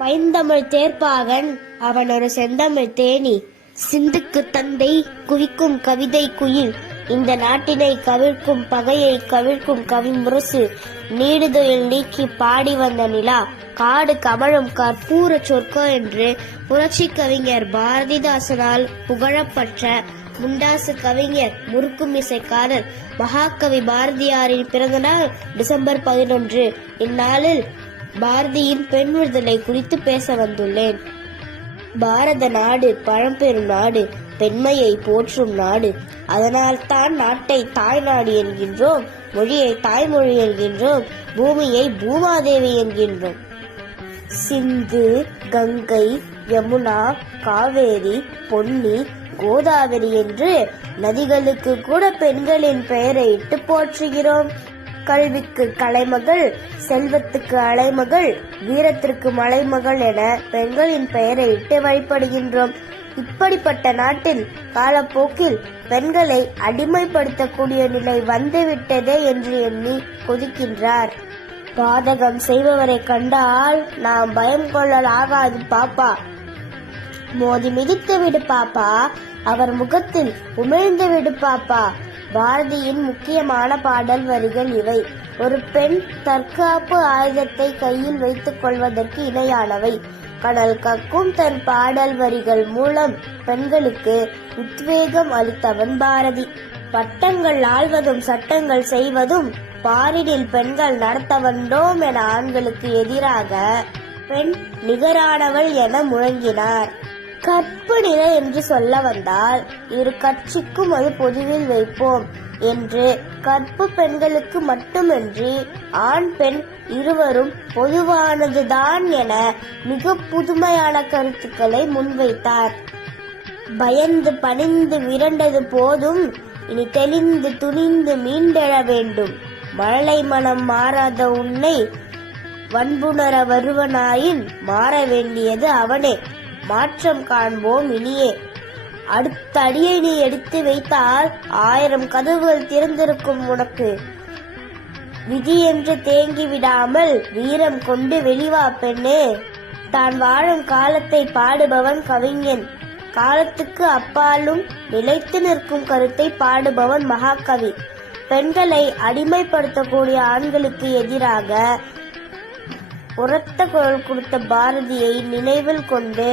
பைந்தமிழ் தேர்ப்பாகன் அவன் ஒரு செந்தமிழ் தேனி. சிந்துக்கு தந்தை குவிக்கும் கவிதை குயில். இந்த நாட்டினை கவிழ்க்கும் பகையை கவிழ்க்கும் கவி முரசு. நீடுதுயில் நீக்கி பாடி வந்த நிலா. காடு கமழும் கற்பூர சொற்கோ என்று புரட்சி கவிஞர் பாரதிதாசனால் புகழப்பட்ட முண்டாசு கவிஞர் முறுக்கும் இசைக்காரர் மகாகவி பாரதியாரின் பிறந்த நாள் டிசம்பர் 11. இந்நாளில் பாரதியின் பெண் விடுதலை குறித்து பேச வந்துள்ளேன். பாரத நாடு பழம்பெரும் நாடு, பெண்மையை போற்றும் நாடு. அதனால் தான் நாட்டை தாய் நாடு என்கின்றோம், மொழியை தாய்மொழி என்கின்றோம், பூமியை பூமாதேவி என்கின்றோம். சிந்து, கங்கை, யமுனா, காவேரி, பொன்னி, கோதாவரி என்று நதிகளுக்கு கூட பெண்களின் பெயரை இட்டு போற்றுகிறோம். கல்விக்கு கலைமகள், செல்வத்துக்கு அலைமகள், வீரத்திற்கு மலைமகள் என பெண்களின் பெயரை இட்டு வழிபடுகின்றோம். இப்படிப்பட்ட நாட்டில் காலப்போக்கில் பெண்களை அடிமைப்படுத்தக்கூடிய நிலை வந்துவிட்டதே என்று எண்ணி கொதிக்கின்றார். பாதகம் செய்பவரை கண்டால் நாம் பயம் கொள்ளலாகாது பாப்பா. மோதி மிதித்து விடு பாப்பா, அவர் முகத்தில் உமிழ்ந்து விடு பாப்பா. பாரதியின் முக்கியமான பாடல் வரிகள் இவை. ஒரு பெண் தற்காப்பு ஆயுதத்தை கையில் வைத்துக் கொள்வதற்கு இணையானவை. கடல் கக்கும் தன் பாடல் வரிகள் மூலம் பெண்களுக்கு உத்வேகம் அளித்தவன் பாரதி. பட்டங்கள் ஆள்வதும் சட்டங்கள் செய்வதும் பாரினில் பெண்கள் நடத்த வந்தோம் என ஆண்களுக்கு எதிராக பெண் நிகரானவள் என முழங்கினார். கற்பு நிலை என்று சொல்ல வந்தால் இரு கட்சிக்கும் அது பொதுவில் வைப்போம் என்று கற்பு பெண்களுக்கு மட்டுமின்றி ஆண் பெண் இருவரும் பொதுவானதுதான் என மிக புதுமையான கருத்துக்களை முன்வைத்தார். பயந்து பணிந்து விரண்டது போதும், இனி தெளிந்து துணிந்து மீண்டெழ வேண்டும். மழலை மனம் மாறாத உன்னை வன்புணர வருவனாயின் மாற வேண்டியது அவனே. மாற்றம் காண்போம் இனியே. அடுத்த அடியை நீ எடுத்து வைத்தால் 1000 கதவுகள் திறந்திருக்கும் உனக்கு. விதி என்று தேங்கி விடாமல் வீரம் கொண்டு வெளிவா பெண்ணே. தான் வாழும் காலத்தை பாடுபவன் கவிஞன். காலத்துக்கு அப்பாலும் நிலைத்து நிற்கும் கருத்தை பாடுபவன் மகாகவி. பெண்களை அடிமைப்படுத்தக்கூடிய ஆண்களுக்கு எதிராக உரத்த குரல் கொடுத்த பாரதியை நினைவில் கொண்டு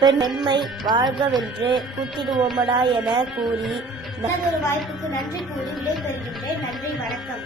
பெண்மை வாழ்கவென்று கூத்திடுவோமடா என கூறி ஒரு வாய்ப்புக்கு நன்றி கூறி விடைபெறுகின்றேன். நன்றி, வணக்கம்.